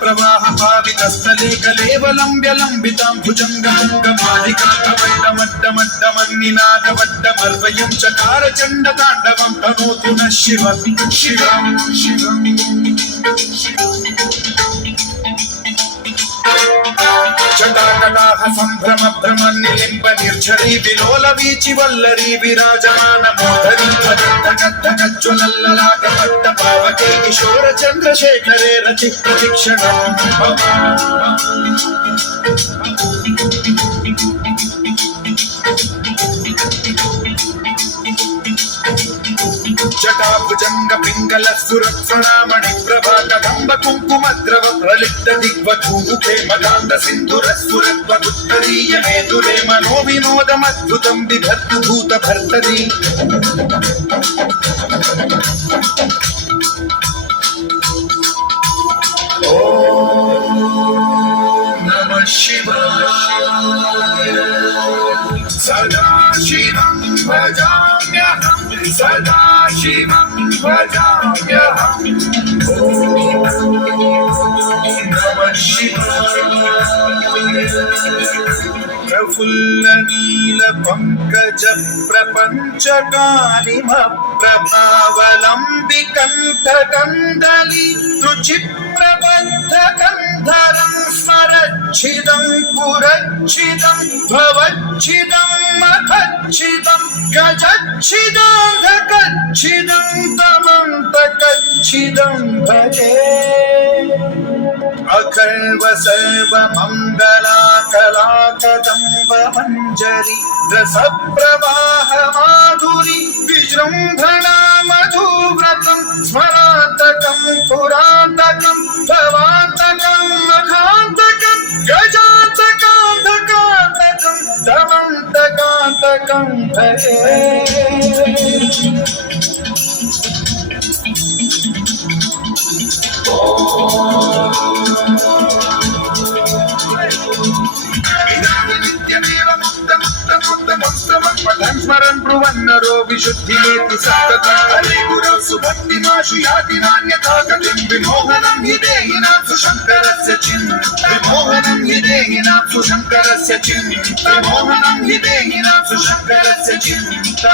प्रवाह पावितस्थले कलेवलम्ब्य लम्बितां भुजङ्गाङ्गमालिकाकवैडमड्डमड्डमन्निनादवड्डमर्वयं चकार चण्डताण्डवं तनोतु नः शिवं शिवं शिवं जटाकटाह सम्भ्रम भ्रमन्निलिम्ब निर्झरी विलोल वीचि वल्लरी विराजमान मोदरी भगद्धगद्धगज्ज्वलल्ललाटपट्ट पावके किशोर चन्द्रशेखरे रचि प्रतिक्षणम् जटाभुजंग पिंगल सुरक्षणामणि प्रभा कदंब कुंकुमद्रव प्रलिप्त दिग्वधूमुखे मदान्ध सिंधुर सुरत्वदुत्तरीय मेदुरे मनो विनोदमद्भुतं बिभर्तु भूत भर्तरी ओम नमः शिवाय सदा शिवं भजाम्यहं सदा शिवं भजाम्यहम् ओम नमः शिवाय प्रफुल्ल नील पंकज प्रपंच कालिम प्रभावलंबि कंठ कंदली रुचि प्रबद्ध कंधरं स्मरच्छिदं पुरच्छिदं भवच्छिदं मखच्छिदं गजच्छिदं तमन्तकच्छिदं भजे अखर्व सर्व मंगला कला कदंब मंजरी रस प्रवाह माधुरी विजृंभणा मधुव्रतं स्मरातकं पुरातकं भवातकं मघातकं गजातकान्तकान्तकं दमन्तकान्तकं भजे स्मरन् ब्रुवन्नरो विशुद्धिमेति सततं हरे गुरौ सुभक्तिमाशु याति नान्यथा गतिं विमोहनं हि देहिनां सुशङ्करस्य चिन्ता विमोहनं हि देहिनां सुशङ्करस्य चिन्ता विमोहनं हि देहिनां सुशङ्करस्य चिन्ता